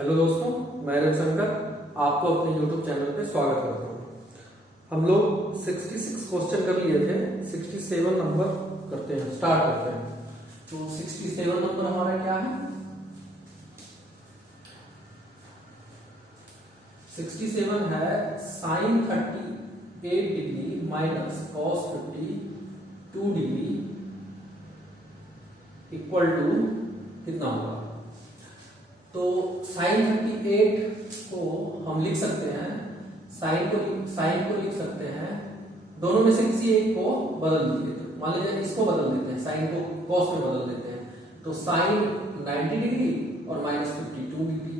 Hello दोस्तों, मैं रविशंकर आपको अपने YouTube चैनल पे स्वागत करता हूँ। हम लोग 66 क्वेश्चन कर लिए थे, 67 नंबर करते हैं, स्टार्ट करते हैं। तो 67 नंबर हमारा क्या है? 67 है sin 38 degree minus cos 52 degree equal to कितना होगा? तो sin 38 को हम लिख सकते हैं, साइन को लिख सकते हैं, दोनों में से किसी एक को बदल दीजिए। मान लीजिए इसको बदल देते हैं, साइन को cos में बदल देते हैं, तो साइन 90 डिग्री और माइनस 52 डिग्री,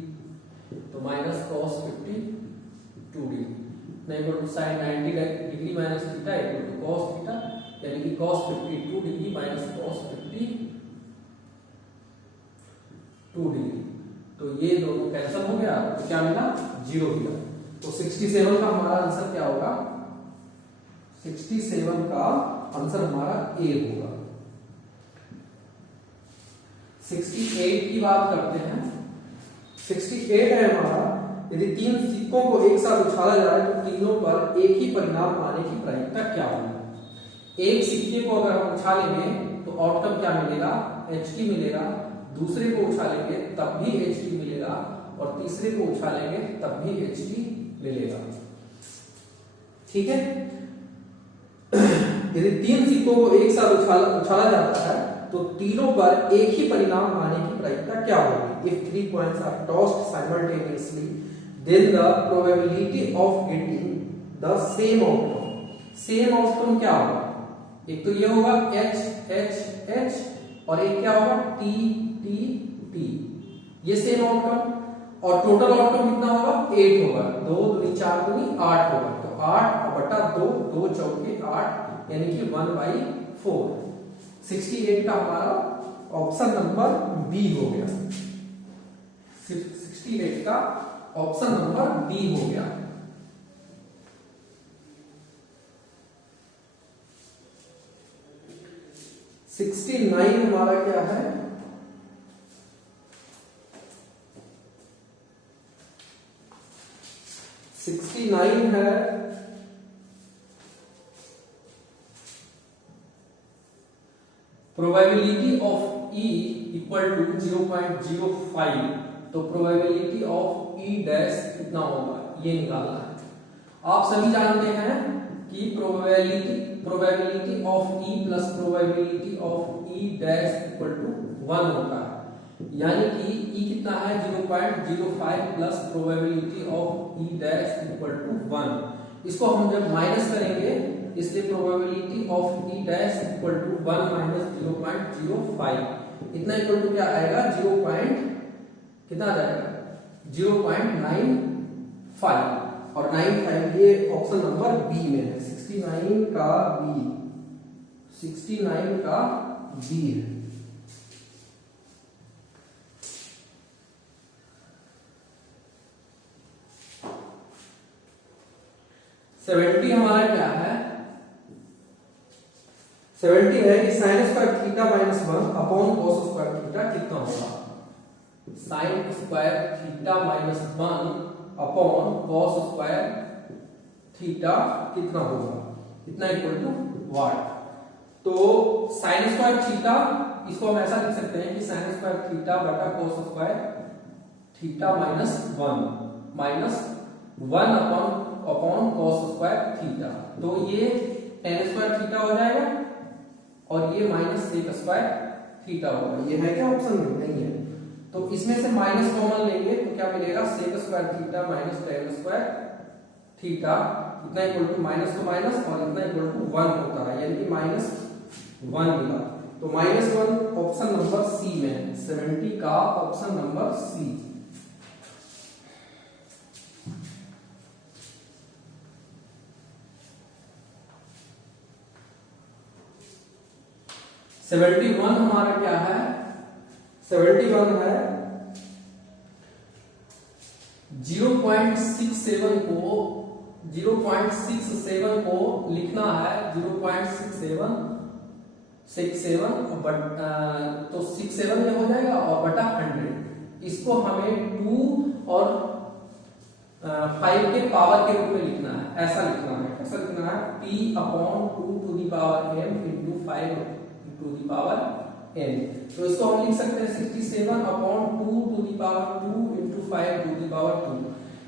तो minus cos 52 degree equal to sine 90 degree minus theta equal to cos theta, यानी कि cos 52 degree minus cos 52 degree. तो ये दोनों कैंसिल हो गया, तो क्या मिला? 0 मिला। तो 67 का हमारा आंसर क्या होगा? 67 का आंसर हमारा ए होगा। 68 की बात करते हैं। 68 है हमारा, यदि तीन सिक्कों को एक साथ उछाला जाए तो तीनों पर एक ही परिणाम आने की प्रायिकता क्या होगी? एक सिक्के को अगर हम उछालेंगे तो आउटकम क्या मिलेगा? HT मिलेगा। दूसरे को उछालेंगे तब भी HT मिलेगा, और तीसरे को उछालेंगे तब भी HT मिलेगा। ठीक है। यदि तीन सिक्कों को एक साथ उछाला जाता है तो तीनों पर एक ही परिणाम आने की प्रायिकता क्या होगी? If 3 coins are tossed simultaneously, then the probability of getting the same outcome क्या होगा? एक तो ये होगा H और एक क्या होगा? T ये सेम आउटकम, और टोटल आउटकम कितना होगा? 8 होगा। 2 दूनी 4 दूनी 8 होगा, तो 8 बटा 2, 2 चौके 8, यानी कि 1/4। 68 का हमारा ऑप्शन नंबर बी हो गया। 68 का ऑप्शन नंबर बी हो गया। नाइन हमारा क्या है? 69 है probability of E equal to 0.05। तो प्रोबेबिलिटी ऑफ E डैश कितना होगा, ये निकालना है। आप सभी जानते हैं कि probability of E plus probability of E dash equal to 1 होता है, यानी कि E कितना है? 0.05 plus probability of E dash equal to 1। इसको हम जब माइनस करेंगे, इसलिए probability of E dash equal to 1 minus 0.05 इतना इक्वल टू क्या आएगा? कितना आ जाएगा? 0.95, और 95 ये ऑप्शन नंबर बी में है। 69 का बी है। 70 हमारा क्या है? 70 है कि sign square theta minus 1 upon cos square theta कितना होगा? Sign square theta minus 1 upon cos square theta कितना होगा? इतना इक्वल टू व्हाट? तो साइन स्क्वायर थीटा, इसको हम ऐसा लिख सकते हैं कि साइन स्क्वायर थीटा बटा cos square theta minus 1 upon cos square theta. तो ये tan स्क्वायर थीटा हो जाएगा, और ये माइनस सेक स्क्वायर थीटा होगा। ये है क्या? ऑप्शन में नहीं है। तो इसमें से माइनस कॉमन लेंगे तो क्या मिलेगा? Sec square theta minus tan square theta इतना इक्वल टू माइनस तो माइनस और इतना इक्वल टू 1 होता है, यानी कि -1 मिला। तो -1 ऑप्शन नंबर सी में है। 70 का ऑप्शन नंबर सी। 71 हमारा क्या है? 71 है 0.67 को लिखना है। 0.67 तो 67 में हो जाएगा, और बटा 100 इसको हमें 2 और 5 के पावर के रूप में लिखना है, ऐसा लिखना है। कैसा लिखना है? p upon 2 to the power m into 5 to the power n। तो इसको हम लिख सकते हैं 67 upon 2 to the power 2 into 5 to the power 2।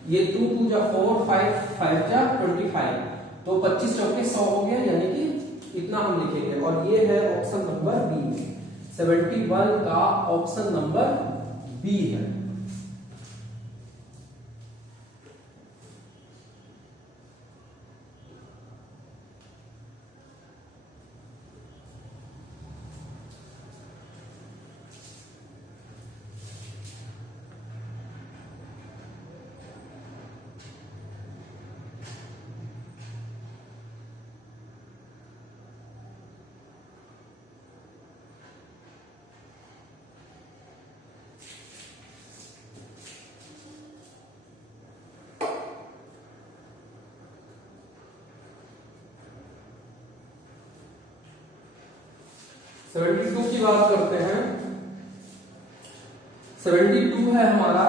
ये 2 2 जा 4, 5 5 जा 25, तो 25 चौके 100 हो गया, यानी कि इतना हम लिखेंगे। और ये है ऑप्शन नंबर बी, 71 का ऑप्शन नंबर बी है। सेवेंटी टू की बात करते हैं। 72 है हमारा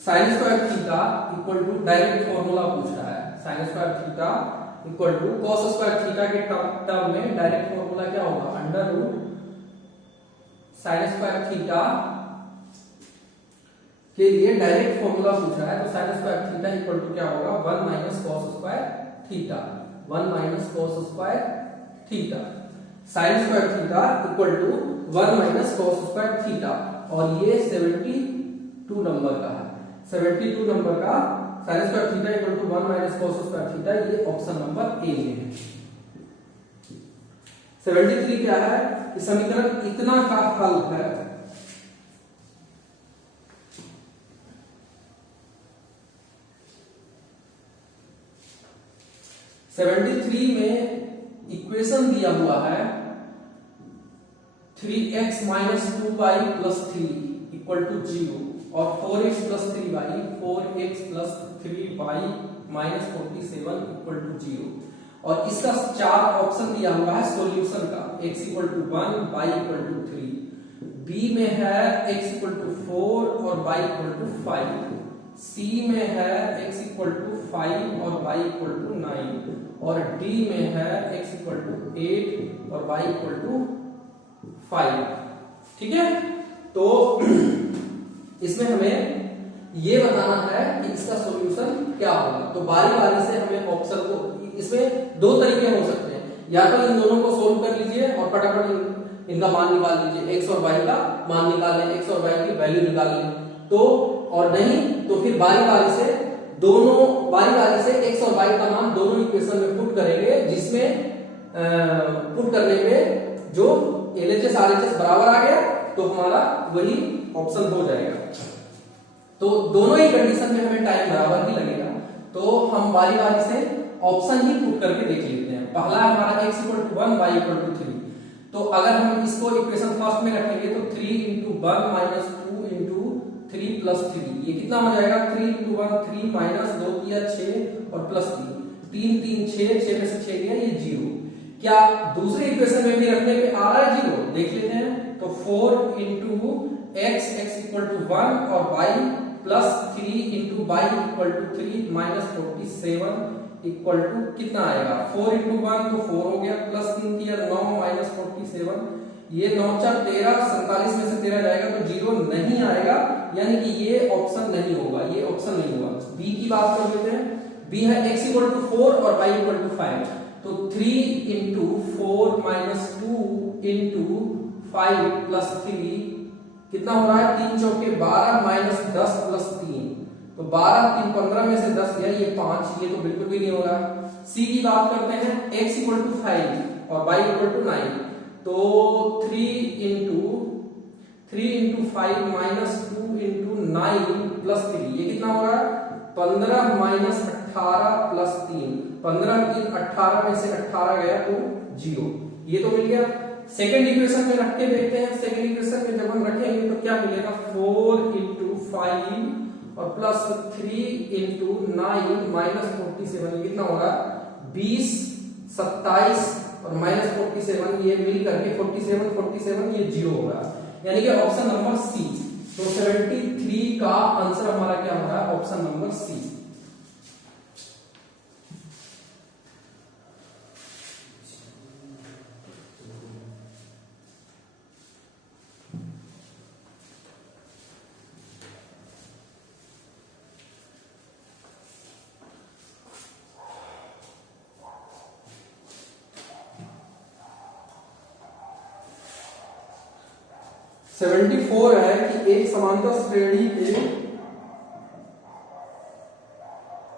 sine square theta equal to, direct formula पूछ रहा है, sine square theta equal to cos square theta के टर्म में डायरेक्ट फॉर्मूला क्या होगा? Under root sine square theta के लिए डायरेक्ट फॉर्मूला पूछ रहा है, तो sine square theta equal to क्या होगा? 1 minus cos square theta, 1 minus cos square theta. Sine square theta equal to 1 minus cos square theta, और ये 72 नंबर का है। 72 नंबर का sine square theta equal to 1 minus cos square theta, ये option number A में है। 73 क्या है? इस समीकरण इतना का हल है। में इक्वेशन दिया हुआ है 3x minus 2y plus 3 equal to 0 और 4x plus 3y, 4x plus 3y minus 47 equal to 0। और इसका 4 ऑप्शन दिया हुआ है सॉल्यूशन का, x equal to 1, y equal to 3। b में है x इक्वल टू 4 और y इक्वल टू 5। c में है x इक्वल टू 5 और y इक्वल टू 9। और D में है x इक्वल टू 8 और y इक्वल टू 5। ठीक है, तो इसमें हमें ये बताना है कि इसका सॉल्यूशन क्या होगा। तो बारी बारी से हमें ऑप्शन को, इसमें दो तरीके हो सकते हैं, या तो इन दोनों को सोल्व कर लीजिए और फटाफट इनका मान निकाल लीजिए, x और y का मान निकाल लें, x और y की वैल्यू निकाल लें, तो और नहीं तो फिर बारी बारी से x और y का मान दोनों इक्वेशन में पुट करेंगे, जिसमें पुट करने पे जो LHS RHS बराबर आ गया तो हमारा वही ऑप्शन हो जाएगा। तो दोनों ही कंडीशन में हमें टाइम बराबर ही लगेगा, तो हम बारी बारी से ऑप्शन ही पुट करके देख लेते हैं। पहला हमारा x equal to 1, y equal to 3। तो अगर हम इसको इक्वेशन फर्स्ट में रखेंगे तो 3 इंटू 1 माइनस 2 इंटू 3 प्लस 3, ये कितना हो जाएगा? 3 इंटू 1 3 माइनस 2 किया 6 और प्लस 3, 3 3 6, 6 में से 6 गया, ये 0। क्या दूसरे इक्वेशन में भी रखने पे आ रहा है 0? देख लेते हैं। तो 4 इंटू x इक्वल टू 1 और y plus 3 into y equal to 3 minus 47 equal to कितना आएगा? 4 इंटू 1 तो 4 हो गया, प्लस 3 किया 9 माइनस 47, ये 9 4 13, 47 में से 13 जाएगा तो 0 नहीं आएगा, यानी कि ये ऑप्शन नहीं होगा, ये ऑप्शन नहीं होगा। बी की बात कर लेते हैं। बी है x इक्वल टू 4 और y इक्वल टू 5। तो 3 इंटू 4 माइनस 2 इंटू 5 प्लस 3 कितना हो रहा है? 3 चौके 12 माइनस 10 प्लस 3, तो 12 3 15 में से 10 गया, ये 5, ये तो बिल्कुल भी नहीं होगा। सी की बात करते हैं। x इक्वल टू 5 और y इक्वल टू 9, तो 3 इंटू 5 माइनस 2 इंटू 9 प्लस 3, ये कितना हो रहा है? 15 माइनस 18 प्लस 3, 15 3 18 में से 18 गया तो 0, ये तो मिल गया। सेकेंड इक्वेशन में रख के देखते हैं। सेकेंड इक्वेशन में जब हम रखेंगे तो क्या मिलेगा? 4 इंटू 5 और प्लस 3 इंटू 9 माइनस 47, कितना होगा? 20 27 और माइनस 47, ये मिल करके 47 ये 0 होगा, यानी कि ऑप्शन नंबर सी तो 73 का आंसर हमारा क्या हो रहा है, option number C. Seventy four है कि एक समांतर श्रेणी के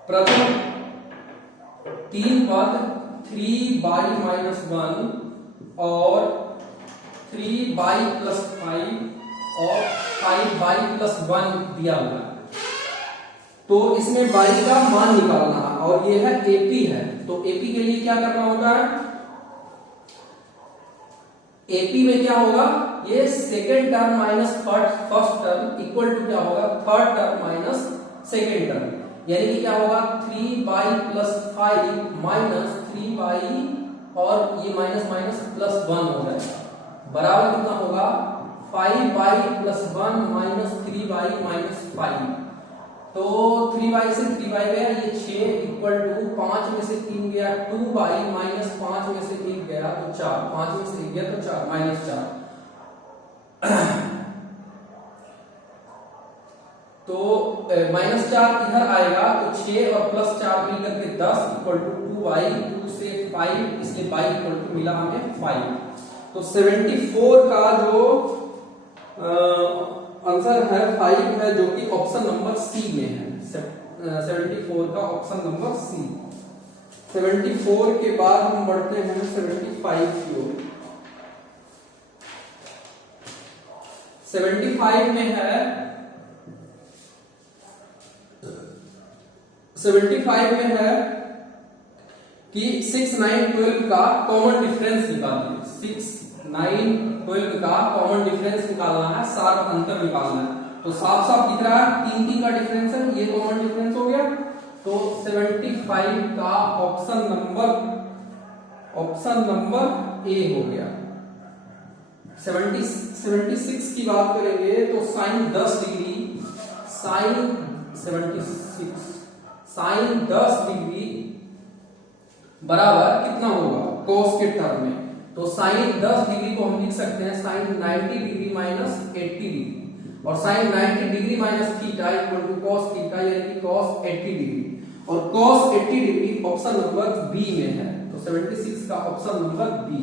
प्रथम 3 पद 3y-1 और 3y+5 और 5y+1 दिया हुआ है। तो इसमें y का मान निकालना है और ये है एपी है। तो एपी के लिए क्या करना होता है, एपी में क्या होगा, ये second term minus first term equal to क्या होगा, third term minus second term, यानी कि क्या होगा 3y+5 माइनस 3y और ये माइनस माइनस +1 हो जाएगा, बराबर कितना होगा 5y+1 माइनस 3y-5। तो 3y से 3y गया, ये 6 इक्वल टू 5 में से 3 गया 2y माइनस 5 में से 1 गया तो 4, 5 में से 1 गया तो 4 -4। तो -4 इधर आएगा तो 6 और +4 मिलकर के 10 इक्वल टू 2y, 2 से 5 इसलिए y इक्वल टू मिला हमें 5। तो 74 का जो आंसर है 5 है, जो कि ऑप्शन नंबर सी में है। 74 का ऑप्शन नंबर सी। 74 के बाद हम बढ़ते हैं 75 की ओर। 75 में है, 75 में है कि 6, 9, 12 का कॉमन डिफरेंस निकालिए। 6, 9, 12 का कॉमन डिफरेंस निकालना है, सार अंतर निकालना है। तो साफ साफ दिख रहा है 3 का डिफरेंस है, ये कॉमन डिफरेंस हो गया। तो 75 का ऑप्शन नंबर ए हो गया। 76 की बात करेंगे तो sine 10 degree, sine 76 sine 10 degree बराबर कितना होगा कॉस के टर्म में। तो साइन 10 डिग्री को हम लिख सकते हैं साइन 90 डिग्री माइनस 80 डिग्री, और sine 90 degree minus theta equal to cos theta, यानी कि कॉस 80 डिग्री, और cos 80 degree option number B में है। तो 76 का option number B.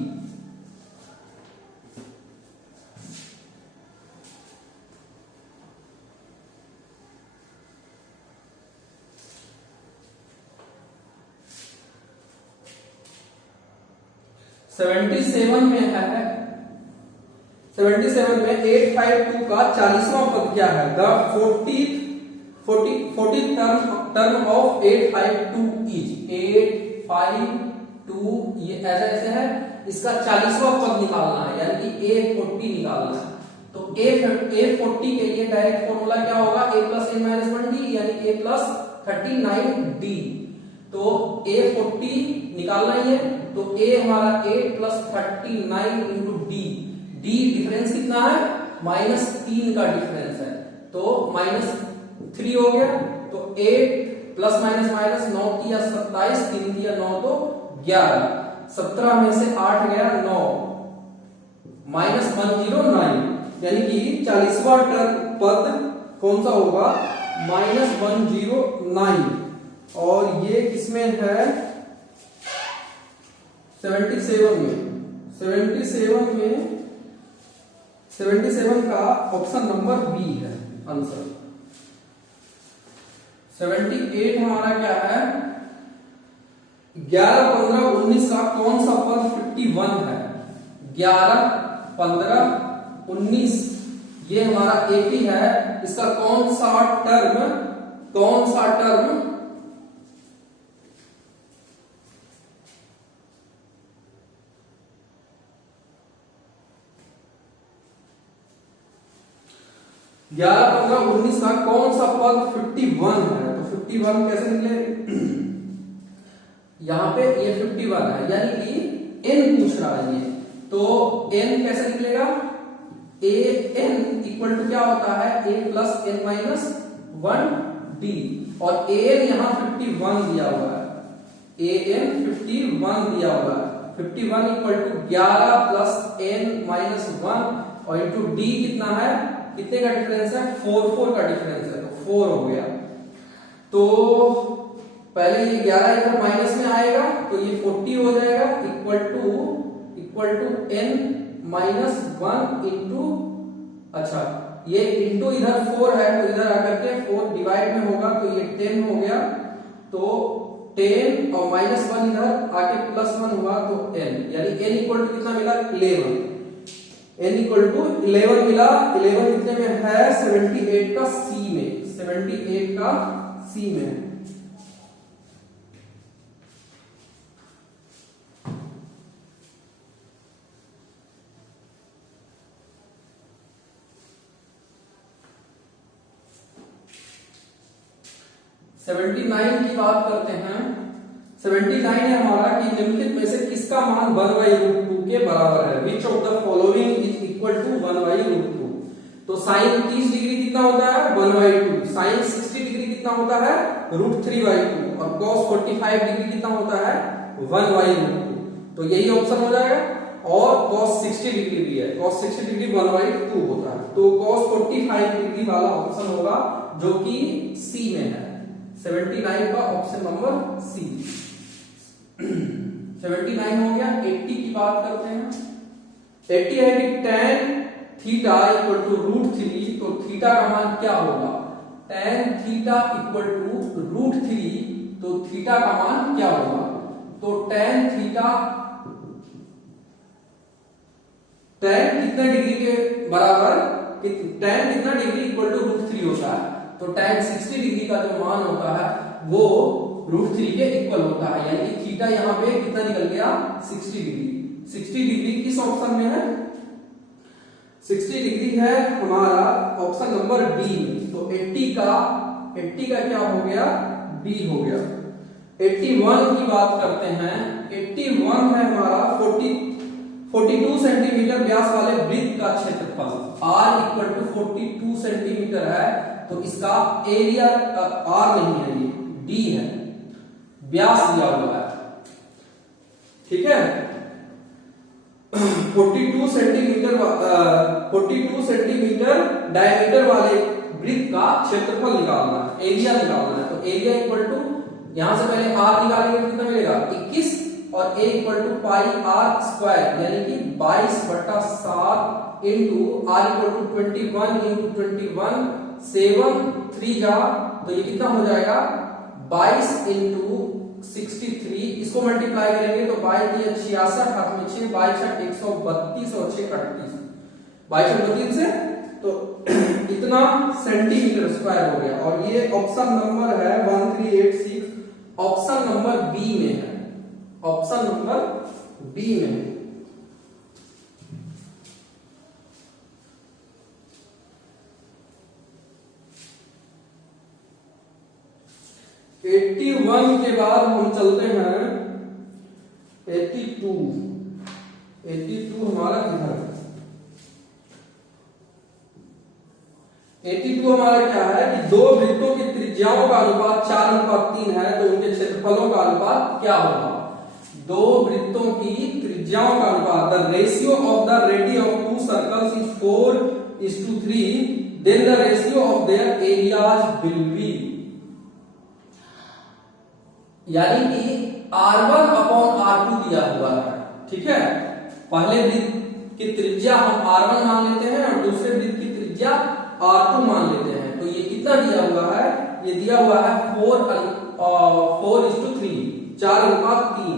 Seventy seven में है, 77 में 852 का 40वां पद क्या है, the 40th term of 852 is 852, ये ऐसे है, इसका 40वां पद निकालना है, यानी कि A40 निकालना है। तो A40 के लिए डायरेक्ट फॉर्मूला क्या होगा, a + n - 1d, यानी a + 39d। तो A40 निकालना ही है, तो A हमारा 8 + 39 × d, d डिफरेंस कितना है, -3 का डिफरेंस है, तो -3 हो गया। तो 8 + माइनस 9 किया 27, 3 किया 9 तो 11, 17 में से 8 गया 9, -109, यानी कि 40वां पद कौन सा होगा, -109। और ये किसमें है, 77 में। 77 का ऑप्शन नंबर बी है आंसर। 78 हमारा क्या है, 11, 15, 19 का कौन सा पद 51 है, 11, 15, 19 ये हमारा एपी है, इसका कौन सा टर्म 11, 15, 19 का कौन सा पद 51 है। तो 51 कैसे निकले, यहां पे ये 51 है, यानी कि n पूछ रहा है ये, तो n कैसे निकलेगा, ए एन इक्वल टू क्या होता है, ए प्लस एन माइनस 1 डी, और ए एन यहाँ 51 दिया हुआ है, ए एन 51 दिया हुआ है, 51 equal to 11 plus N minus 1 और इंटू डी कितना है, कितने का डिफरेंस है, 4 का डिफरेंस है, तो 4 हो गया। तो पहले ये 11 इधर माइनस में आएगा तो ये 40 हो जाएगा, equal to N minus 1 into, अच्छा ये इंटू इधर 4 है तो इधर आकर के 4 डिवाइड में होगा तो ये 10 हो गया, तो 10 और माइनस 1 इधर आके प्लस 1 हुआ तो n, यानी n इक्वल टू कितना मिला, 11, n इक्वल टू 11 मिला। 11 कितने में है, 78 का सी में, 78 का सी में है। की बात करते हैं। 79 है हमारा कि निम्नलिखित में से किसका मान 1/√2 के बराबर है, which of the following is equal to 1/√2। तो साइन 30 डिग्री कितना होता है, 1/2, साइन 60 डिग्री कितना होता है, √3/2, और cos 45 डिग्री कितना होता है, 1/√2। तो यही ऑप्शन हो जाएगा, और cos 60 डिग्री भी है, cos 60 डिग्री 1/2 होता है, तो cos 45 डिग्री वाला ऑप्शन होगा जो कि सी में है, 79 का ऑप्शन नंबर सी। 79 हो गया। 80 की बात करते हैं। 80 है कि tan थीटा इक्वल टू √3, तो थीटा का मान क्या होगा, tan थीटा इक्वल टू √3, तो थीटा का मान क्या होगा, तो tan थीटा, tan कितना डिग्री के बराबर, tan कितना डिग्री इक्वल टू √3 होता है, तो tan 60 डिग्री का जो मान होता है वो √3 के इक्वल होता है, यानी कि थीटा यहाँ पे कितना निकल गया, 60 डिग्री। 60 डिग्री किस ऑप्शन में है, 60 डिग्री है हमारा ऑप्शन नंबर डी में, तो 80 का क्या हो गया, डी हो गया। 81 की बात करते हैं। 81 है हमारा 42 सेंटीमीटर व्यास वाले वृत्त का क्षेत्रफल, r इक्वल टू 42 सेंटीमीटर है, तो इसका एरिया r नहीं है, ये d है, व्यास दिया हुआ है, ठीक है। 42 सेंटीमीटर डायमीटर वाले वृत्त का क्षेत्रफल निकालना है, एरिया निकालना है, तो एरिया इक्वल टू, यहां से पहले r निकालेंगे तो कितना मिलेगा, 21, और a equal to pi r square, यानी कि 22/7 into r equal to 21 into 21, 7 3 जा, तो ये कितना हो जाएगा, 22 इंटू 63, इसको मल्टीप्लाई करेंगे तो 22 66, हाथ में 6, 22 132 और 6 38, 22 से, तो इतना सेंटीमीटर स्क्वायर हो गया, और ये ऑप्शन नंबर है 1386, ऑप्शन नंबर बी में है, ऑप्शन नंबर बी में है। एट्टी 81 के बाद हम चलते हैं 82 हमारा किधर है, 82 हमारा क्या है कि दो वृत्तों की त्रिज्याओं का अनुपात 4:3 है, तो उनके क्षेत्रफलों का अनुपात क्या होगा, दो वृत्तों की त्रिज्याओं का अनुपात, the ratio of the radii of two circles is 4:3, then the ratio of their areas will be, यानी कि R1/R2 दिया हुआ है, ठीक है। पहले वृत्त की त्रिज्या हम R1 मान लेते हैं और दूसरे वृत्त की त्रिज्या R2 मान लेते हैं, तो ये कितना दिया हुआ है, ये दिया हुआ है 4:3, 4:3,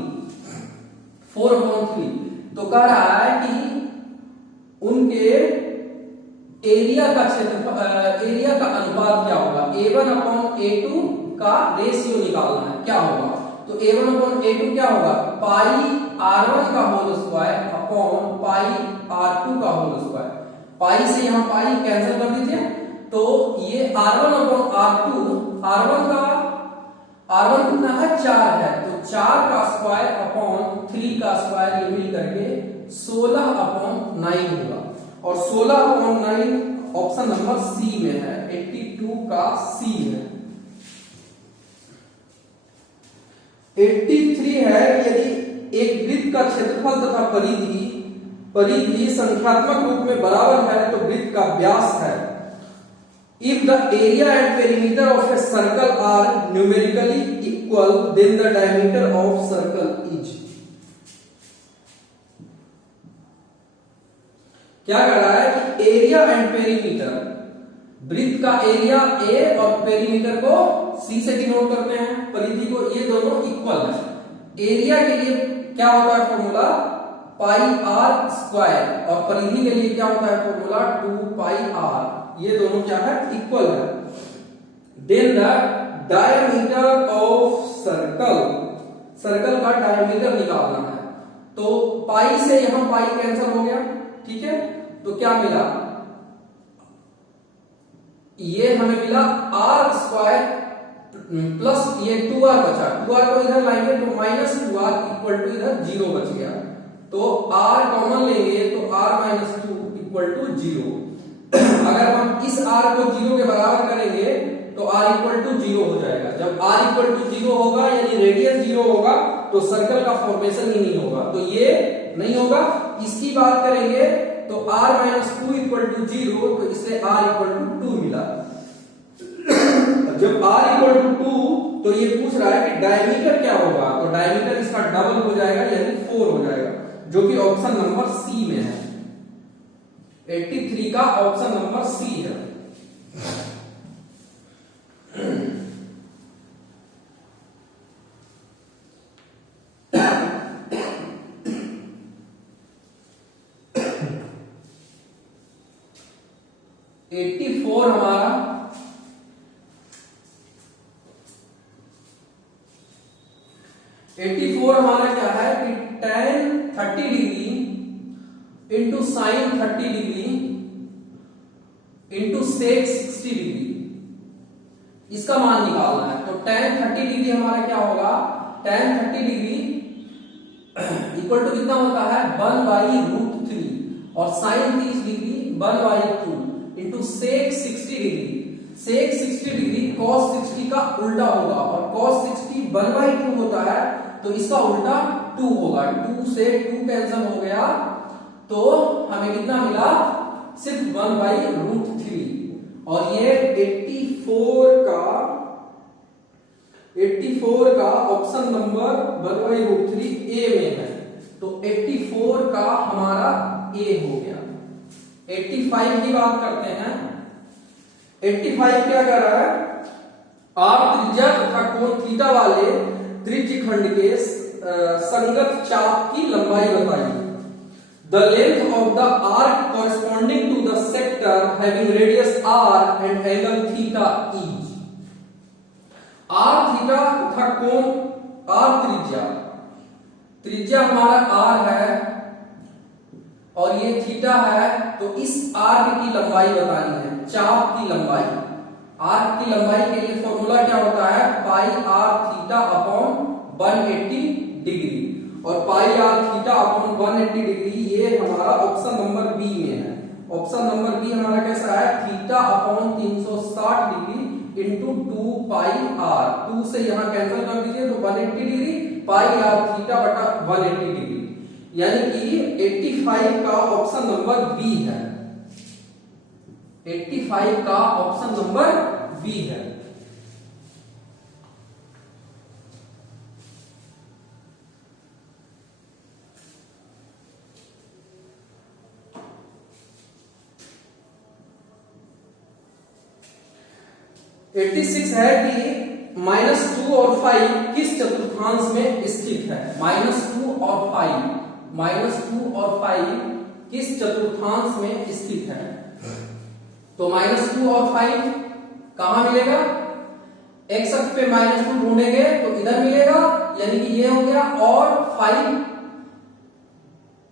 4/3, तो कह रहा है कि उनके एरिया का क्षेत्रफल, एरिया का अनुपात क्या होगा, A1/A2 का रेशियो निकालना है, क्या होगा, तो A1/A2 क्या होगा, पाई R1 का whole square upon pi R2 का होल स्क्वायर, पाई से यहां पाई कैंसिल कर दीजिए, तो ये R1/R2, R1 कितना है, 4 है, तो 4 का स्क्वायर अपॉन 3 का स्क्वायर, ये मिल करके 16/9 होगा, और 16/9 ऑप्शन नंबर सी में है, 82 का सी है। 83 है यदि एक वृत्त का क्षेत्रफल तथा परिधि संख्यात्मक रूप में बराबर है तो वृत्त का व्यास है। If the area and perimeter of a circle are numerically equal, then the diameter of circle is। क्या कर रहा है कि एरिया एंड पेरीमीटर, वृत्त का एरिया ए और पेरीमीटर को सी से डिनोट करते हैं, परिधि को, ये दोनों इक्वल है। एरिया के लिए क्या होता है फॉर्मूला, पाई आर स्क्वायर, और परिधि के लिए क्या होता है फॉर्मूला, 2 पाई आर। ये दोनों क्या है, इक्वल है। Then the diameter of circle, circle का डायमीटर निकालना है। तो पाई से यहां पाई कैंसिल हो गया, ठीक है, तो क्या मिला, ये हमें मिला आर स्क्वायर प्लस ये 2r बचा, 2r को इधर लाएंगे तो माइनस 2r इक्वल टू इधर 0 बच गया। तो r कॉमन लेंगे तो r माइनस 2 इक्वल टू 0। अगर हम इस r को 0 के बराबर करेंगे तो r इक्वल टू 0 हो जाएगा। जब r इक्वल टू 0 होगा यानी रेडियस 0 होगा तो सर्कल का फॉर्मेशन ही नहीं होगा, तो ये नहीं होगा। इसकी बात करेंगे तो r माइनस 2 इक्वल टू 0, तो इससे r इक्वल टू 2 मिला। जब r इक्वल टू 2 तो ये पूछ रहा है कि डायमीटर क्या होगा, तो डायमीटर इसका डबल हो जाएगा यानी 4 हो जाएगा, जो कि ऑप्शन नंबर सी में है। 83 का ऑप्शन नंबर सी है। हमारा 84 हमारा क्या है कि tan 30 degree into sine 30 degree into sec 60 degree, इसका मान निकालना है। तो tan 30 डिग्री हमारा क्या होगा, tan 30 डिग्री इक्वल टू कितना होता है 1/√3 और sine 30 degree 1/2 into sec 60 degree. Sec 60 degree cos 60 का उल्टा होगा और cos 60 1/2 होता है तो इसका उल्टा 2 होगा। 2 से 2 कैंसिल हो गया तो हमें कितना मिला, सिर्फ 1/√3। और ये 84 का ऑप्शन नंबर 1/√3 ए में है, तो 84 का हमारा ए हो गया। 85 की बात करते हैं। 85 क्या कर रहा है, आर त्रिज्या तथा कोण थीटा वाले त्रिज्य खंड के संगत चाप की लंबाई बताइए। The length of the arc corresponding to the sector having radius r and angle theta is। r theta तथा कोण r त्रिज्या हमारा r है और ये थीटा है, तो इस आर्क की लंबाई बतानी है, चाप की लंबाई। आर्क की लंबाई के लिए फॉर्मूला क्या होता है, पाई आर थीटा अपॉन 180 डिग्री, और पाई आर थीटा अपॉन 180 डिग्री ये हमारा ऑप्शन नंबर बी में है। ऑप्शन नंबर बी हमारा कैसा है, theta upon 360 degree into 2 pi R. 2 से यहां कैंसिल कर दीजिए तो 180 डिग्री, पाई आर थीटा बटा 180 डिग्री, यानी कि 85 का ऑप्शन नंबर बी है। 85 का ऑप्शन नंबर बी है। -86 है कि -2 और 5 किस चतुर्थांश में स्थित है। -2 और 5 किस चतुर्थांश में स्थित है। तो -2 और 5 कहां मिलेगा, x अक्ष पे -2 ढूंढेंगे तो इधर मिलेगा, यानी कि ये हो गया, और 5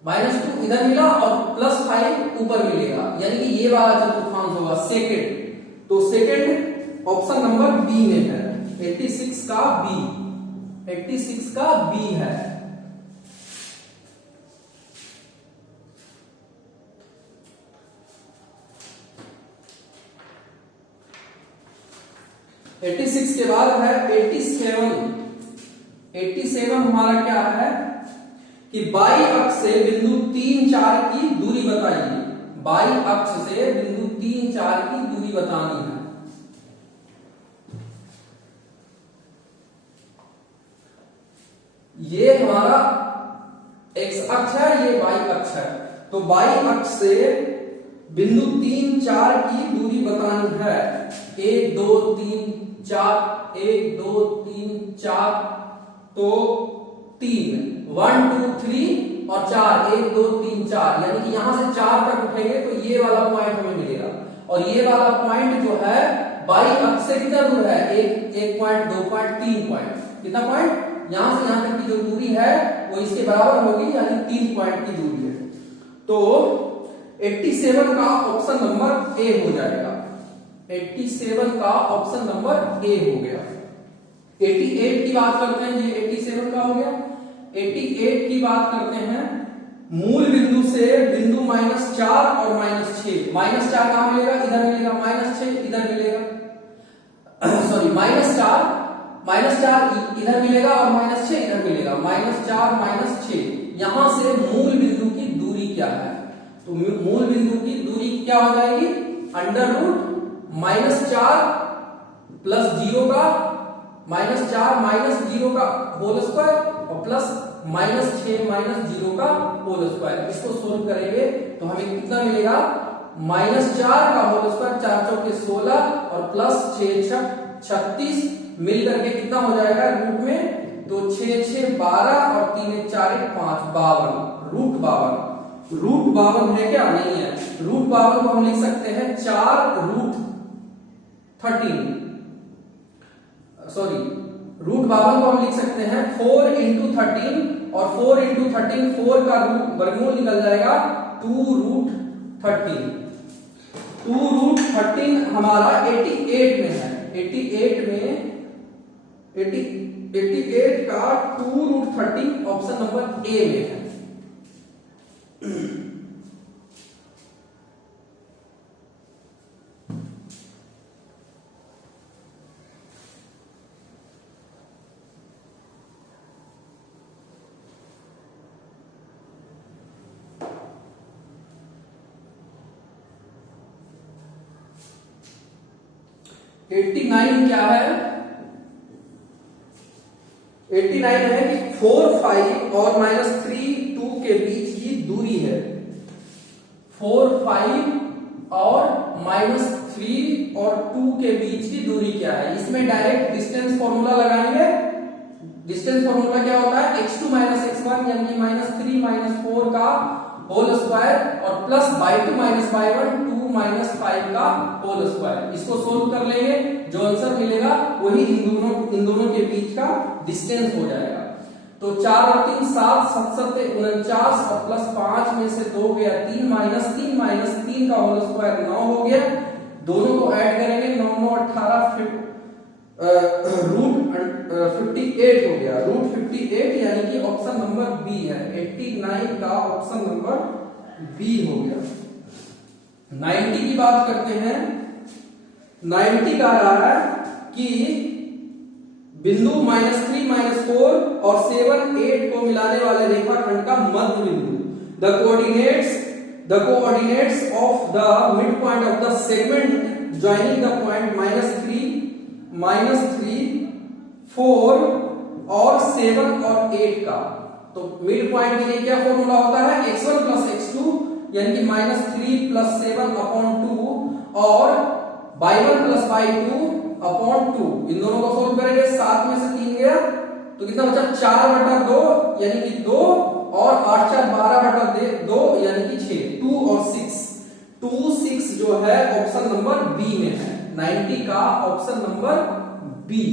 -2 इधर मिला और +5 ऊपर मिलेगा, यानी कि ये वाला चतुर्थांश होगा सेकंड। तो सेकंड ऑप्शन नंबर बी में है, 86 का बी, 86 का बी है। 86 के बाद है 87। 87 हमारा क्या है कि बाई अक्ष से बिंदु 3 4 की दूरी बताइए। बाई अक्ष से बिंदु 3 4 की दूरी बतानी है। ये हमारा एक्स अक्ष है, ये वाई अक्ष है। तो वाई अक्ष से बिंदु 3 4 की दूरी बतानी है। 1 2 3 4, 1 2 3 4, तो 3 1 2 3 और 4, 1 2 3 4, यानी कि यहां से 4 तक उठेंगे तो ये वाला पॉइंट हमें मिलेगा। और ये वाला पॉइंट जो है बाई अक्ष से कितना दूर है? 1 पॉइंट, 2 पॉइंट, 3 पॉइंट। कितना पॉइंट? यहां से यहां तक की जो दूरी है वो इसके बराबर होगी, यानी 3 पॉइंट की दूरी है। तो 87 का ऑप्शन नंबर ए हो जाएगा। 87 का ऑप्शन नंबर ए हो गया। 88 की बात करते हैं, ये 87 का हो गया। 88 की बात करते हैं, मूल बिंदु से बिंदु -4 और -6। -4 कहां मिलेगा? इधर मिलेगा। -6 इधर मिलेगा। सॉरी, -4 इधर मिलेगा और -6 इधर मिलेगा। -4 -6, यहां से मूल बिंदु की दूरी क्या है? तो मूल बिंदु की दूरी क्या हो जाएगी? √-4 प्लस 0 का -4 -0 का होल स्क्वायर और प्लस -6 -0 का होल स्क्वायर। इसको सोल्व करेंगे तो हमें कितना मिलेगा? -4 का होल स्क्वायर, 4 चौके 16 और प्लस 6 छक 36 मिलकर के कितना हो जाएगा रूट में? तो 6 6 12 और 3 4 5 52। √52 है क्या? नहीं है। √52 को हम लिख सकते हैं 4√13। सॉरी, √52 को हम लिख सकते हैं 4 × 13 और 4 × 13 4 का वर्गमूल निकल जाएगा 2√13। 2√13 हमारा 88 में है। 88 का 2√13 ऑप्शन नंबर ए में है। एट्टी 89 क्या है? 89 है कि 4 5 और -3 2 के बीच की दूरी है। 4 5 और -3 और 2 के बीच की दूरी क्या है? इसमें डायरेक्ट डिस्टेंस फॉर्मूला लगाएंगे। डिस्टेंस फॉर्मूला क्या होता है? x2 - x1 यानी कि -3 - 4 का होल स्क्वायर और प्लस y2 - y1 2 - 5 का होल स्क्वायर। इसको सोल्व कर लेंगे, जो आंसर मिलेगा वही इन दोनों के बीच का डिस्टेंस हो जाएगा। तो 4 और 3 7 7 7 49 और प्लस 5 में से 2 गया 3 - 3 का होल स्क्वायर 9 हो गया। दोनों को ऐड करेंगे, 9 9 18 √58 हो गया। √58 यानी कि ऑप्शन नंबर बी है। 89 का ऑप्शन नंबर बी हो गया। 90 की बात करते हैं। 90 का रहा है कि बिंदु -3 -4 और 7 8 को मिलाने वाले रेखाखंड का मध्य बिंदु। The coordinates of the mid point of the segment joining the point -3 4 और 7 और 8 का। तो मिड पॉइंट के लिए क्या फॉर्मूला होता है? x1 + x2 यानी कि -3 + 7/2 और y1 + y2/2। इन दोनों को सोल्व करेंगे, 7 में से 3 गया तो कितना बचा? 4/2 यानी कि 2 और 8 4 12/2 यानी कि 6। 2 और 6 जो है ऑप्शन नंबर बी में है। 90 का ऑप्शन नंबर बी।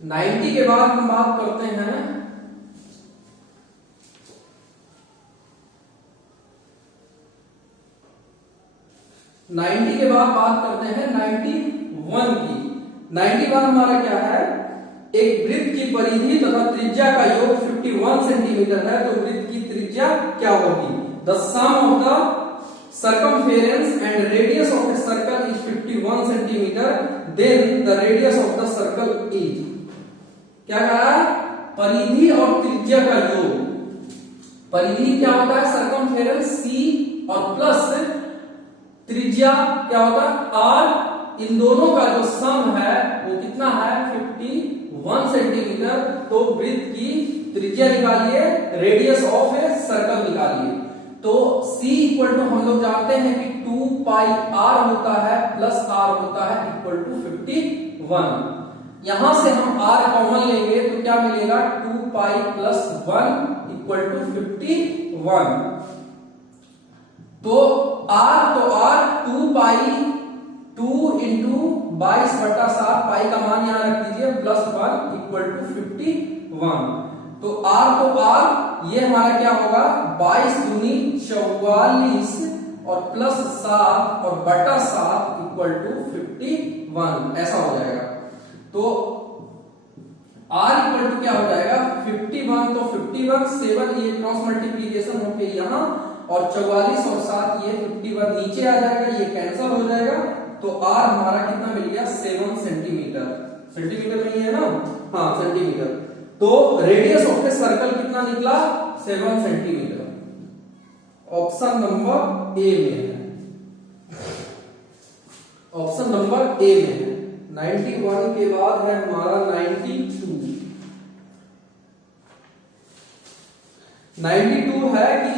90 के बाद हम बात करते हैं नाइन्टी के बाद बात करते हैं 91 की। 91 हमारा क्या है? एक वृत्त की परिधि तथा त्रिज्या का योग 51 सेंटीमीटर है, तो वृत्त की त्रिज्या क्या होगी? The sum of the circumference and radius of a circle is 51 centimeter, then the radius of the circle is, क्या कहा, परिधि और त्रिज्या का योग। परिधि क्या होता है, सर्कमफेरेंस c, और प्लस त्रिज्या क्या होता है, r। इन दोनों का जो सम है वो कितना है, 51 सेंटीमीटर। तो वृत्त की त्रिज्या निकालिए, रेडियस ऑफ ए सर्कल निकालिए। तो c इक्वल टू हम लोग जानते हैं कि 2 पाई r होता है प्लस r होता है इक्वल टू 51। यहां से हम r कॉमन लेंगे तो क्या मिलेगा, 2 पाई प्लस 1 इक्वल टू 51। तो r 2 पाई 2 इंटू 22/7, पाई का मान यहां रख दीजिए, प्लस 1 इक्वल टू 51। तो r ये हमारा क्या होगा, 22 दूनी 44 और प्लस 7 और बटा 7 इक्वल टू 51, ऐसा हो जाएगा। तो r इक्वल टू क्या हो जाएगा, 51। तो 51 7 ये क्रॉस मल्टीप्लीकेशन होके यहाँ, और 44 और 7 ये 51 नीचे आ जाएगा, ये कैंसिल हो जाएगा। तो r हमारा कितना मिल गया, 7 सेंटीमीटर। सेंटीमीटर में ही है ना, हाँ सेंटीमीटर। तो रेडियस ऑफ ए सर्कल कितना निकला, 7 सेंटीमीटर। ऑप्शन नंबर ए में है, ऑप्शन नंबर ए में है। 91 के बाद है हमारा 92। 92 है कि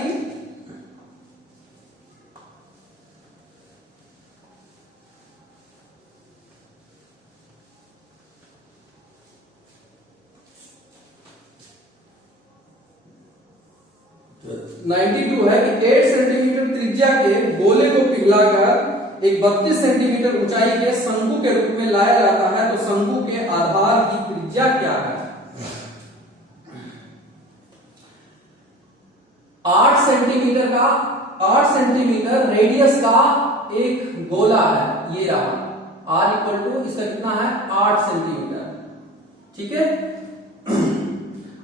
है कि 8 सेंटीमीटर त्रिज्या के गोले को पिघलाकर एक 32 सेंटीमीटर ऊंचाई के शंकु के रूप में लाया जाता है। तो शंकु के आधार की त्रिज्या क्या है, 8 सेंटीमीटर का, 8 सेंटीमीटर रेडियस का एक गोला है, ये रहा। r इक्वल टू इसका कितना है, 8 सेंटीमीटर, ठीक है।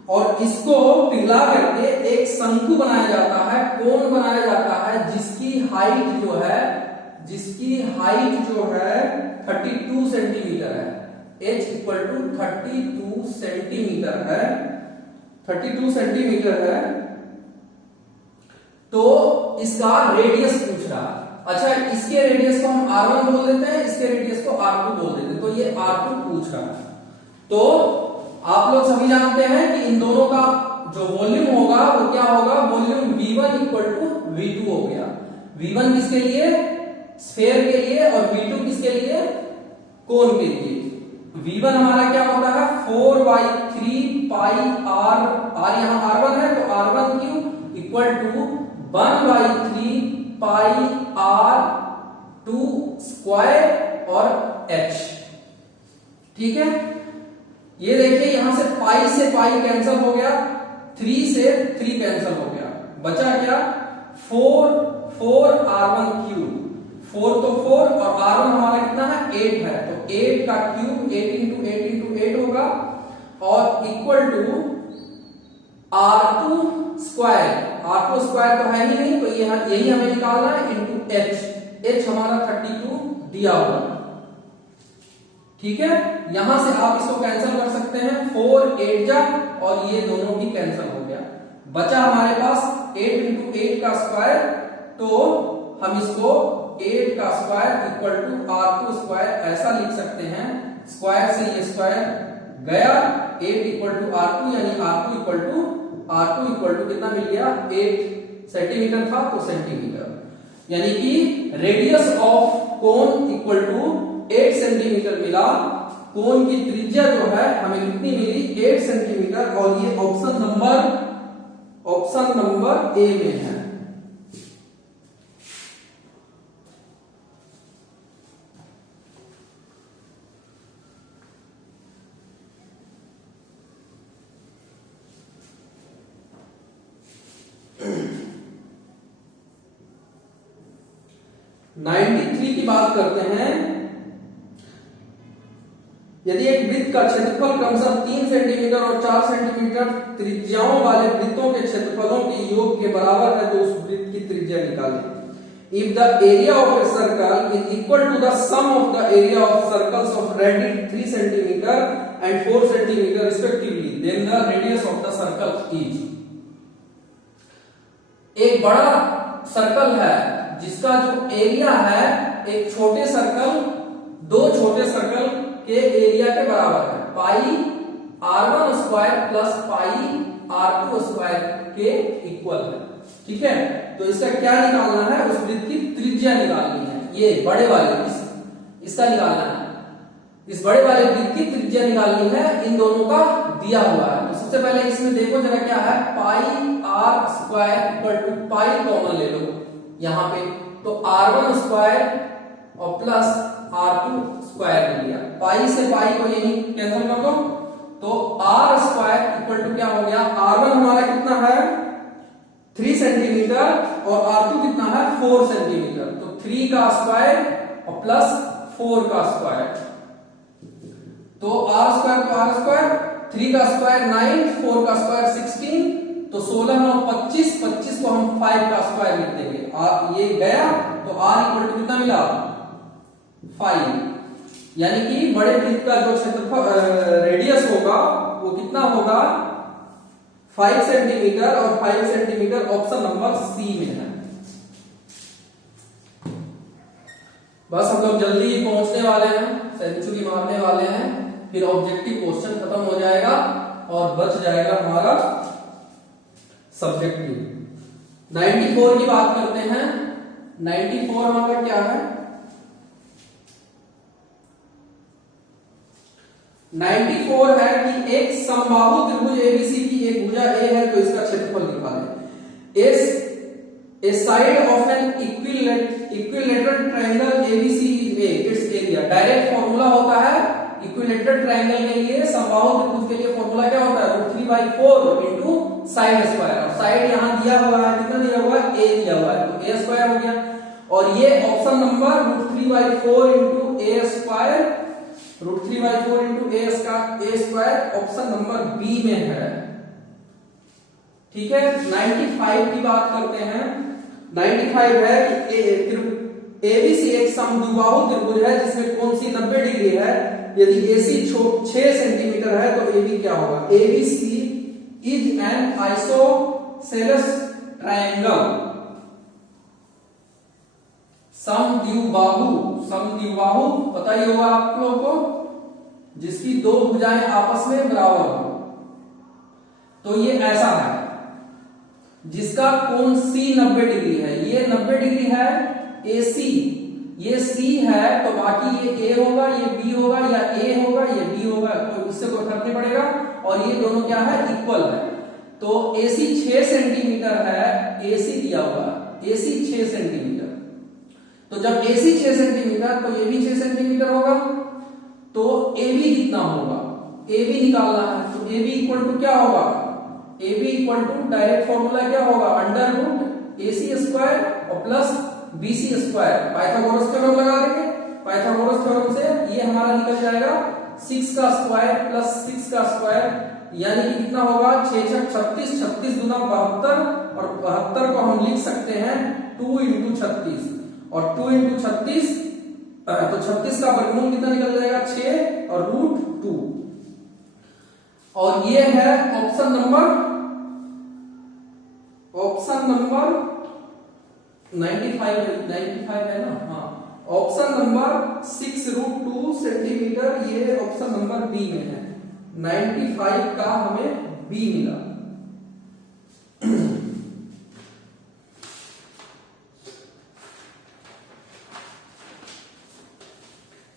और इसको पिघला करके एक शंकु बनाया जाता है, कोन बनाया जाता है, जिसकी हाइट जो है 32 सेंटीमीटर है। h इक्वल टू 32 सेंटीमीटर है, 32 सेंटीमीटर है। तो इसका रेडियस पूछ रहा है। अच्छा, इसके रेडियस को हम r1 बोल देते हैं, इसके रेडियस को r2 बोल देते हैं। तो ये r2 पूछ रहा है। तो आप लोग सभी जानते हैं कि इन दोनों का जो वॉल्यूम होगा वो क्या होगा, volume v1 equal to v2 हो गया। v1 किसके लिए, स्फेयर के लिए, और v2 किसके लिए, कोन के लिए। v1 हमारा क्या होता है, 4/3 पाई r यहां r1 है तो r1 cube equal to 1/3 pi r2 square और h, ठीक है। ये देखिए यहां से पाई कैंसिल हो गया, 3 से 3 कैंसिल हो गया, बचा क्या, 4 r1 क्यूब, 4 तो 4 और r1 हमारा कितना है, 8 है। तो 8 का क्यूब 8 इंटू 8 होगा, और इक्वल टू r2 स्क्वायर तो है ही नहीं, तो यही हमें निकालना है, इंटू h हमारा 32 दिया हुआ, ठीक है। यहां से आप इसको कैंसिल कर सकते हैं, 4 8 जा, और ये दोनों भी कैंसिल हो गया। बचा हमारे पास 8 इंटू 8 का स्क्वायर, तो हम इसको 8 का square equal to r2 square ऐसा लिख सकते हैं। स्क्वायर से ये स्क्वायर गया, 8 इक्वल टू r2, यानी r2 इक्वल टू कितना मिल गया, 8 सेंटीमीटर था तो सेंटीमीटर, यानी कि radius of cone equal to 8 centimetre मिला। कोन की त्रिज्या जो है हमें कितनी मिली, 8 सेंटीमीटर, और ये ऑप्शन नंबर ए में है। की बात करते हैं। यदि एक वृत्त का क्षेत्रफल क्रमशः 3 सेंटीमीटर और 4 सेंटीमीटर त्रिज्याओं वाले वृत्तों के क्षेत्रफलों के योग के बराबर है, तो उस वृत्त की त्रिज्या निकालें। if the area of a circle is equal to the sum of the area of circles of radius 3 centimeter and 4 centimeter respectively, then the radius of the circle is। एक बड़ा सर्कल है जिसका जो एरिया है एक छोटे circle, दो छोटे सर्कल के एरिया के बराबर है, पाई r1 square plus pi r2 square के इक्वल है। ठीक है, तो इसका क्या निकालना है, उस वृत्त की त्रिज्या निकालनी है, ये बड़े वाले इसका निकालना है, इस बड़े वाले वृत्त की त्रिज्या निकालनी है, इन दोनों का दिया हुआ है। तो सबसे पहले इसमें देखो जरा क्या है, pi r square equal to pi common ले लो यहां पे, तो r1 स्क्वायर और प्लस r2 स्क्वायर ले लिया, पाई से पाई को यही कैंसिल कर दो, तो r स्क्वायर इक्वल टू क्या हो गया, r1 हमारा कितना है 3 सेंटीमीटर और r2 कितना है 4 सेंटीमीटर, तो 3 का स्क्वायर और प्लस 4 का स्क्वायर, तो r स्क्वायर तो r स्क्वायर, 3 का स्क्वायर 9, 4 का स्क्वायर 16, तो 16 और 25, 25 को हम 5 का स्क्वायर लिख देंगे, ये गया तो r इक्वल टू कितना मिला 5, यानी कि बड़े वृत्त का जो क्षेत्रफल रेडियस होगा वो कितना होगा 5 सेंटीमीटर, और 5 सेंटीमीटर ऑप्शन नंबर सी में है। बस हम लोग जल्दी ही पहुंचने वाले हैं, सेंचुरी मारने वाले हैं, फिर ऑब्जेक्टिव क्वेश्चन खत्म हो जाएगा और बच जाएगा हमारा सब्जेक्टिव। 94 की बात करते हैं। 94 हमारा क्या है, 94 है कि एक समबाहु त्रिभुज एबीसी की एक भुजा ए है, तो इसका क्षेत्रफल निकालें। A side of an equilateral triangle ABC is a, it's area. Direct formula होता है इक्विलेटरल ट्रायंगल के लिए, समबाहु त्रिभुज के लिए फॉर्मूला क्या होता है, √3/4 इनटू साइड स्क्वायर, और साइड यहां दिया हुआ है, कितना दिया हुआ है a दिया हुआ है, तो a स्क्वायर हो गया, और ये option number √3/4 into a square, √3/4 into a square option number B में है। ठीक है, 95 की बात करते हैं। 95 है कि एबीसी एक समद्विबाहु त्रिभुज है जिसमें कोण सी 90 डिग्री है, यदि AC 6 सेंटीमीटर है तो AB क्या होगा, ABC is an isosceles triangle, समद्विबाहु, समद्विबाहु पता ही होगा आप लोगों को, जिसकी दो भुजाएं आपस में बराबर हो, तो ये ऐसा है जिसका कोण C 90 डिग्री है, ये 90 डिग्री है AC, ये C है, तो बाकी ये A होगा, ये B होगा, या A होगा, ये B होगा, तो इससे कोई फर्क नहीं पड़ेगा, और ये दोनों क्या है इक्वल है, तो AC 6 सेंटीमीटर है, AC दिया हुआ AC 6 सेंटीमीटर, तो जब AC 6 सेंटीमीटर तो ये भी 6 सेंटीमीटर होगा, तो AB कितना होगा, AB निकालना है, तो AB इक्वल टू क्या होगा, AB equal to direct formula क्या होगा, √AC स्क्वायर और plus BC square, Pythagoras theorem लगा देंगे, पाइथागोरस थ्योरम से ये हमारा निकल जाएगा 6 का स्क्वायर प्लस 6 का स्क्वायर, यानी कि कितना होगा 6 6 36, 36 दूना 72, और 72 को हम लिख सकते हैं 2 × 36, और 2 × 36 तो 36 का वर्गमूल कितना निकल जाएगा 6 और √2, और ये है ऑप्शन नंबर 95 है ना, हाँ, ऑप्शन नंबर 6 √2 सेंटीमीटर, ये ऑप्शन नंबर बी में है, 95 का हमें बी मिला।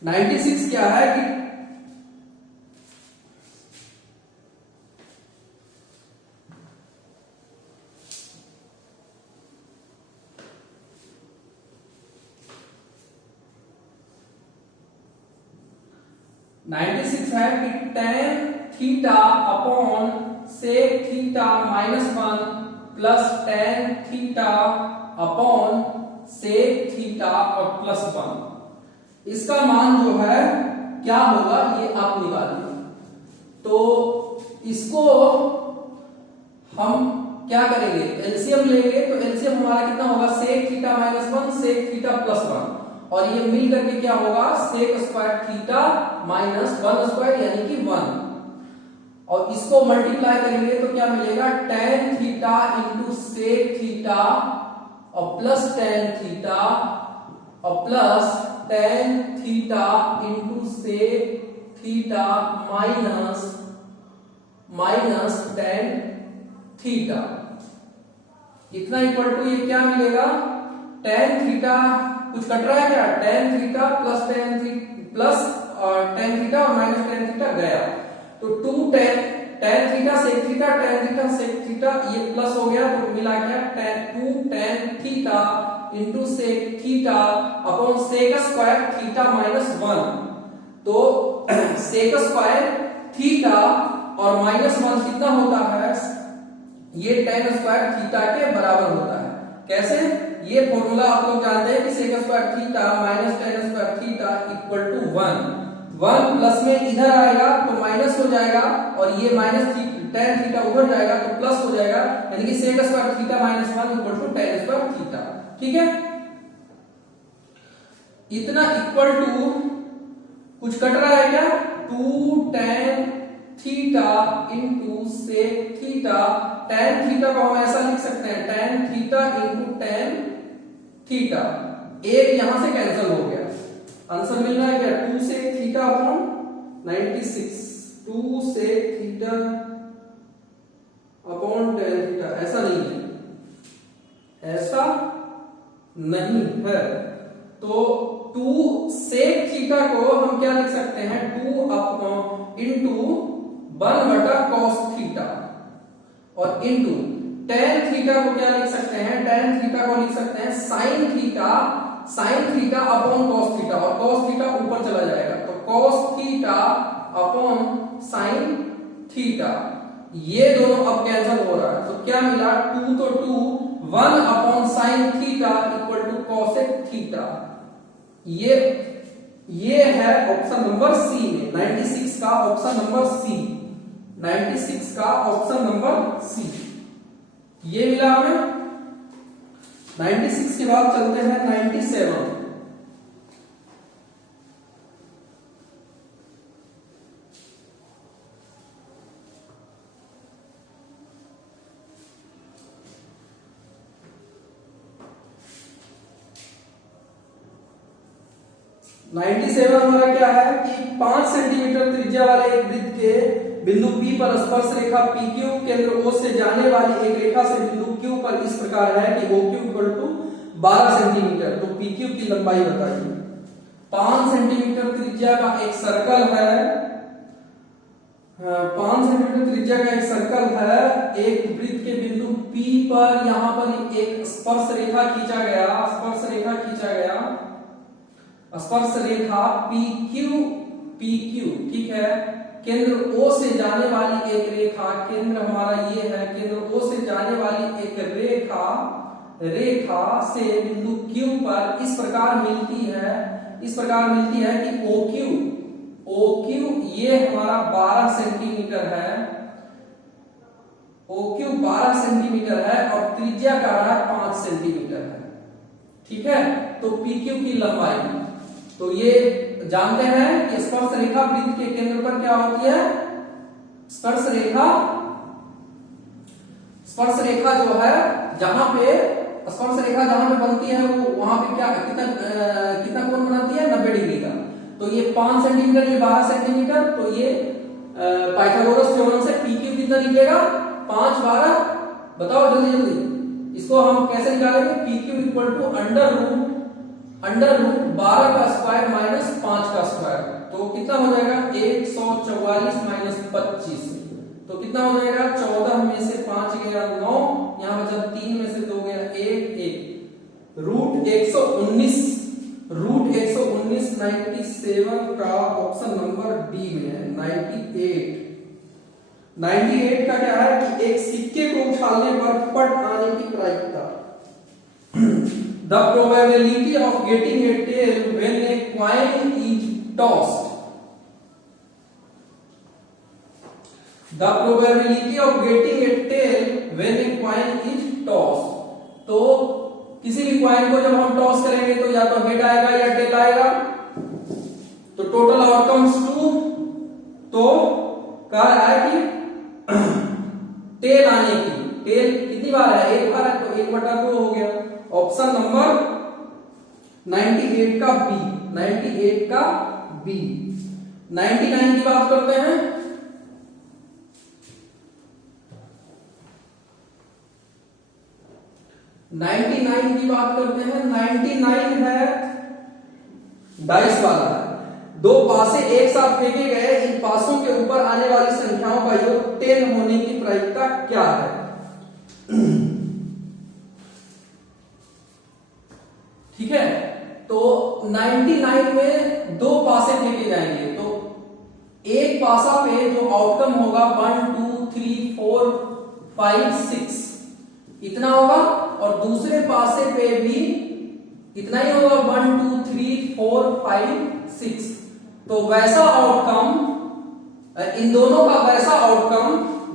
नाइन्टी सिक्स क्या है कि है कि tan theta upon sec theta -1 plus tan theta upon sec theta और +1, इसका मान जो है क्या होगा ये आप निकालिए। तो इसको हम क्या करेंगे, एलसीएम लेंगे, तो एलसीएम हमारा कितना होगा, sec theta minus 1 sec theta plus 1, और ये मिल करके क्या होगा, sec square theta minus 1 square यानी कि 1, और इसको मल्टीप्लाई करेंगे तो क्या मिलेगा, tan theta into sec theta और प्लस tan थीटा और plus tan theta into sec theta minus tan theta, इतना इक्वल टू ये क्या मिलेगा, tan थीटा कुछ कट रहा है क्या, tan theta plus tan theta और माइनस tan थीटा गया, तो 2 tan theta sec theta tan theta sec theta ये प्लस हो गया, तो मिला क्या 2 tan theta into sec theta upon sec square theta minus 1, तो सेक स्क्वायर थीटा और माइनस 1 कितना होता है, ये tan स्क्वायर थीटा के बराबर होता है। कैसे, ये फॉर्मूला आप लोग जानते हैं कि sec square theta minus tan square theta equal to 1 plus में इधर आएगा तो माइनस हो जाएगा, और ये माइनस tan थीटा उधर जाएगा तो प्लस हो जाएगा, यानी कि sec square theta minus 1 equal to tan square theta. ठीक है, इतना इक्वल टू कुछ कट रहा है क्या, 2 tan theta into sec theta, tan theta को हम ऐसा लिख सकते हैं tan theta into tan theta, एक यहां से कैंसिल हो गया, आंसर मिल रहा है क्या, 2 sec theta upon 96, 2 sec theta upon tan theta, ऐसा नहीं है, ऐसा नहीं है, तो 2 सेक थीटा को हम क्या लिख सकते हैं, 2 इंटू 1 बटा cos थीटा, और इंटू tan थीटा को क्या लिख सकते हैं, tan थीटा को लिख सकते हैं sin theta upon cos theta, और cos थीटा ऊपर चला जाएगा, तो cos theta upon sin theta, ये दोनों अब कैंसिल हो रहा है, तो क्या मिला 2 तो 2 1 upon sin theta equal to cosec theta, ये है ऑप्शन नंबर सी में, 96 का ऑप्शन नंबर सी, 96 का ऑप्शन नंबर सी, ये मिला हमें। 96 के बाद चलते हैं 97, हमारा क्या है कि 5 सेंटीमीटर त्रिज्या वाले एक वृत्त के बिंदु P पर स्पर्श रेखा PQ केंद्र O से जाने वाली एक रेखा से बिंदु Q पर इस प्रकार है कि OQ इक्वल टू 12 सेंटीमीटर, तो PQ की लंबाई बताइए। 5 सेंटीमीटर त्रिज्या का एक सर्कल है, 5 सेंटीमीटर त्रिज्या का एक सर्कल है, एक वृत्त के बिंदु P पर यहाँ पर एक स्पर्श रेखा खींचा गया, स्पर्श रेखा PQ, ठीक है, केंद्र O से जाने वाली एक रेखा, केंद्र हमारा ये है, केंद्र O से जाने वाली एक रेखा से बिंदु Q पर इस प्रकार मिलती है कि OQ ये हमारा 12 सेंटीमीटर है, OQ 12 सेंटीमीटर है और त्रिज्या का 5 सेंटीमीटर है, ठीक है, तो PQ की लंबाई, तो ये जानते हैं कि स्पर्श रेखा वृत्त के केंद्र पर क्या होती है, स्पर्श रेखा जो है जहां पे स्पर्श रेखा जहां पे बनती है वो वहां पे क्या कितना कोण बनाती है, 90 डिग्री का, तो ये 5 सेंटीमीटर, ये 12 सेंटीमीटर, तो ये पाइथागोरस थ्योरम से PQ कितना निकलेगा, 5 12, बताओ जल्दी, इसको हम कैसे निकालेंगे, PQ equal to under root 12 का स्क्वायर माइनस 5 का स्क्वायर, तो कितना हो जाएगा 144 माइनस 25, तो कितना हो जाएगा 14 में से 5 गया 9, यहाँ बचा 3 में से 2 गया 1, रूट 119 97 का ऑप्शन नंबर डी में है। 98 का क्या है कि एक सिक्के को उछालने पर पट आने की प्रायिकता, the probability of getting a tail when a coin is tossed, the probability of getting a tail when a coin is toss. तो किसी भी कॉइन को जब हम टॉस करेंगे तो या तो हेड आएगा या टेल आएगा। तो टोटल आउटकम्स 2, तो कह रहा है कि टेल आने की, टेल कितनी बार है, एक बार है, तो 1/2 हो गया। ऑप्शन नंबर 98 का बी, 98 का बी। 99 की बात करते हैं। 99 की बात करते हैं। 99 है डाइस वाला है। दो पासे एक साथ फेंके गए, इन पासों के ऊपर आने वाली संख्याओं का योग 10 होने की प्रायिकता क्या है? ठीक है, तो 99 में दो पासे फेंके जाएंगे, तो एक पासा पे जो आउटकम होगा 1 2 3 4 5 6 इतना होगा, और दूसरे पासे पे भी इतना ही होगा, 1 2 3 4 5 6। तो वैसा आउटकम, इन दोनों का वैसा आउटकम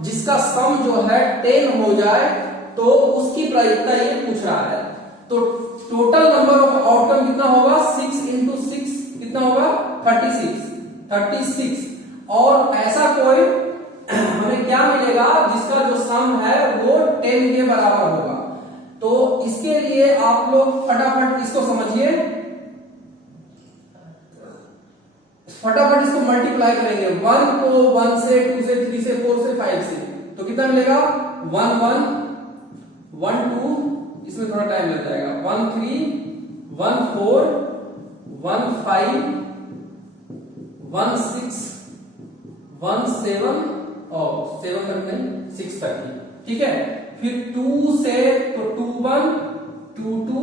जिसका सम जो है 10 हो जाए, तो उसकी प्रायिकता ये पूछ रहा है। तो टोटल नंबर ऑफ आउटकम कितना होगा, 6 इंटू 6 कितना होगा, 36। और ऐसा कोई हमें क्या मिलेगा जिसका जो सम है वो 10 के बराबर होगा। तो इसके लिए आप लोग फटाफट इसको समझिए, फटाफट इसको मल्टीप्लाई करेंगे। 1 को 1 से, 2 से, 3 से, 4 से, 5 से, तो कितना मिलेगा, 1 1 1 2, इसमें थोड़ा टाइम लग जाएगा, 1 3 1 4 1 5 1 6 1 7 और 7 तक नहीं, 6 तक ही। ठीक है, फिर 2 से तो 2 1 2 2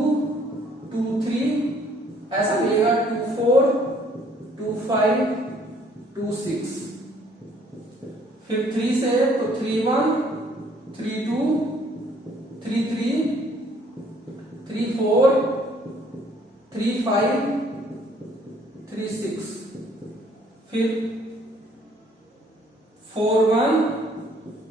2 3 ऐसा मिलेगा, 2 4 2 5 2 6। फिर 3 से तो 3 1 3 2 3 3 3 4 3 5 3 6। फिर 4 1